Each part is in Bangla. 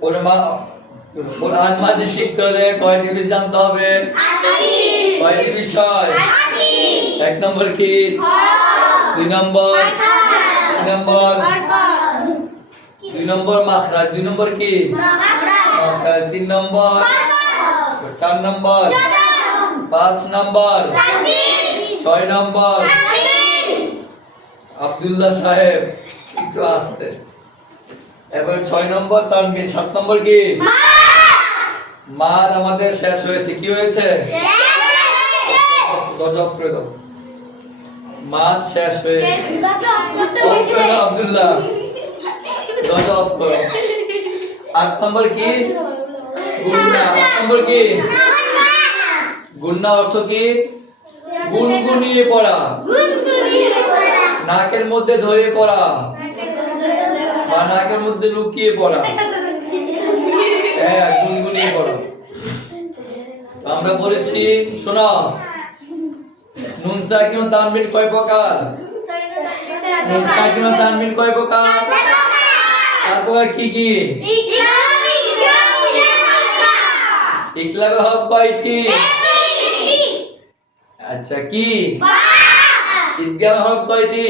ওর মা কোরআন মাঝে শিখতে হলে কয়টি বিষয় জানতে হবে? কয়টি বিষয়? এক নম্বর কি? দুই নম্বর? তিন নম্বর? দুই নম্বর মাখরাজ। দুই নম্বর কি? মাখরাজ। তিন নম্বর? চার নম্বর? পাঁচ নম্বর? ছয় নম্বর? আব্দুল্লাহ সাহেব। একটু আসতে। এবার ছয় নম্বর তানবিন সাত নম্বর কি? মার আমাদের শেষ হয়েছে। কি হয়েছে? গজব করে দাও। মাছ শেষ হয়ে আব্দুল্লাহ। গজব করো। আট নম্বর কি? গুন্না আট নম্বর কি? গুন্না অর্থ কি? গুনগুনিয়ে পড়া। নাকের মধ্যে ধরে পড়া। নাকের মধ্যে লুকিয়ে পড়া। হ্যাঁ গুনগুনিয়ে পড়া। আমরা পড়েছি শোনো, নুন সাকিন ও তানবিন কয় প্রকার? নুন সাকিন ও তানবিন কয় প্রকার? চার প্রকার কি কি? ইকলাবে হক কয়টি? আচ্ছা কি? ঈদগাহ হক কয়টি?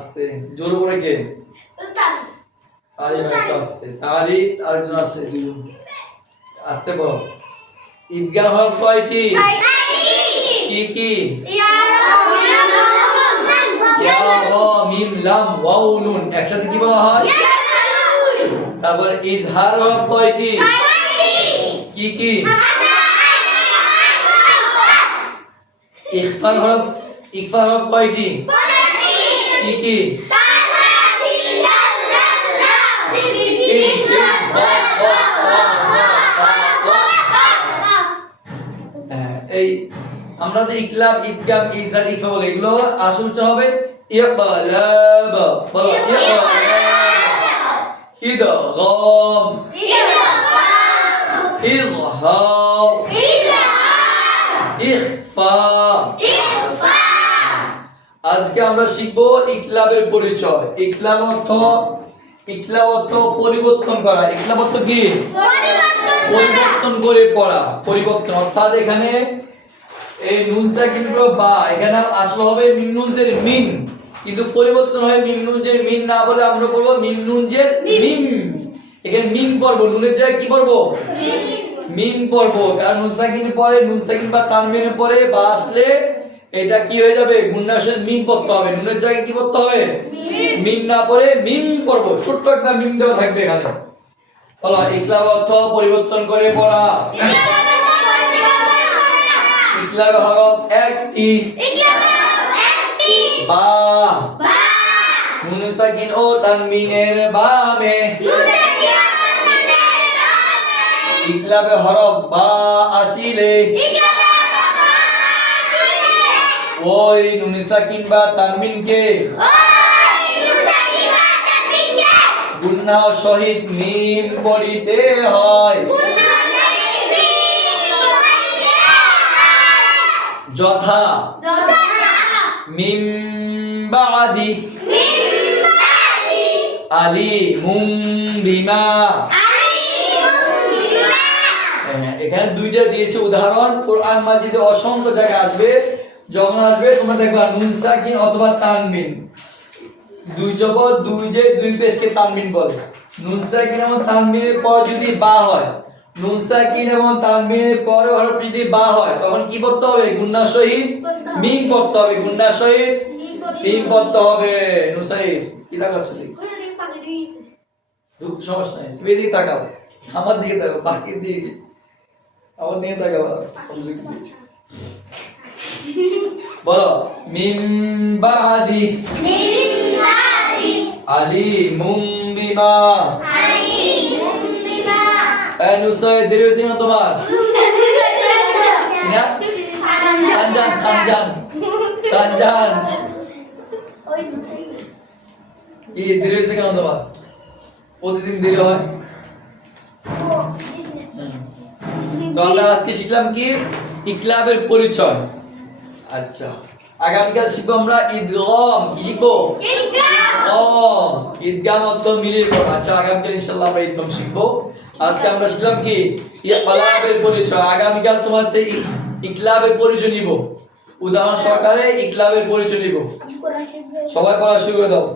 আস্তে। জোর করে কে? তারিফ একটু আস্তে। তারিফ আরেকজন আছে দুজন। আস্তে বলো। ঈদগাহ হক কয়টি কি? কি মিম লাম ওয়াও নুন একসাথে কি বলা হয়? তারপর ইজহার হক কয়টি কি? কি ইখফা হরফ ইখফা হরফ কয়টি কি কি। হ্যাঁ, এই আমরা তো ইকলাব ইদগাম ইজার ইফা বলে। এগুলো আসল উচ্চারণ হবে ইকলাব। বলো ইকলাব। ইদগাম। ইজহার ইখফা আজকে আমরা শিখব ইকলাবের পরিচয়। ইকলাব অর্থ ইকলাব অর্থ পরিবর্তন করা। ইকলাব অর্থ কি? পরিবর্তন করে। পড়া। পরিবর্তন। অর্থাৎ এখানে এই নুনগুলো বা এখানে আসলে হবে মিন নুনজের মিন কিন্তু পরিবর্তন হয় মিন নুনজের মিন না বলে আমরা বলব মিন নুনজের মিম। এখানে মিম পড়ব। নুনের জায়গায় কি পড়ব? মিম। পড়ব। কারণ নুন সাকিন পরে নুন সাকিন বা তানমিনের পরে বা আসলে এটা কি হয়ে যাবে? গুন্নাসের মিম পড়তে হবে। নুনের জায়গায় কি পড়তে হবে? মিম না পড়ে মিম পড়ব। ছোট্ট একটা মিম দেওয়া থাকবে এখানে। বলো ইকলাব অর্থ পরিবর্তন করে পড়া। ইকলাব হরফ একটি। বা। নুন সাকিন ও তানমিনের বামে। ইকলাবে হরফ বা আসিলে। ওই নুন কিংবা তানমিনকে গুন্না সহিত মিম পড়িতে হয়। যথা। মিম বাদি আলি হ্যাঁ, এখানে দুইটা দিয়েছে। উদাহরণ কোরআন মাজিদে অসংখ্য জায়গায় আসবে। যখন আসবে, তোমরা দেখবা নুন, সাকিন অথবা তানবিন দুই জবর দুই যে, দুই পেশকে তানবিন বলে। নুন, সাকিন এবং তানবিনের পর যদি বা হয়, নুন, সাকিন এবং তানমিনের পরে হরফ যদি বা হয়, তখন কি পড়তে হবে? গুন্না সহিত মিম পড়তে হবে। গুন্না সহিত মিম পড়তে হবে। নুসাইদ কি লাগাচ্ছ দুঃখ, সমস্যা নেই। তুমি এদিকে তাকাও। আমার দিকে তাকাও, বাকির দিকে। আমার দিকে তাকাও। বলো। মিম বাদি। আলিমুম বিমা। এই নুসাইদ দেরি হয়েছে না তোমার? সানজান সানজান। সানজান। কি দেরি হয়েছে কেন তোমার? প্রতিদিন দেরি হয়? তো আমরা আজকে শিখলাম কি? ইকলাবের পরিচয়। আচ্ছা। আগামীকাল শিখব আমরা ঈদগম কি শিখব? ঈদগম ঈদগাম অর্থ মিলিয়ে পড়া আচ্ছা আগামীকাল ইনশাল্লাহ আমরা ঈদগম শিখব। আজকে আমরা শিখলাম কি? ইকলাবের পরিচয়। আগামীকাল তোমার ইকলাবের পরিচয় নিব। উদাহরণ সহকারে ইকলাবের পরিচয় নিব। সবাই পড়া শুরু করে দাও।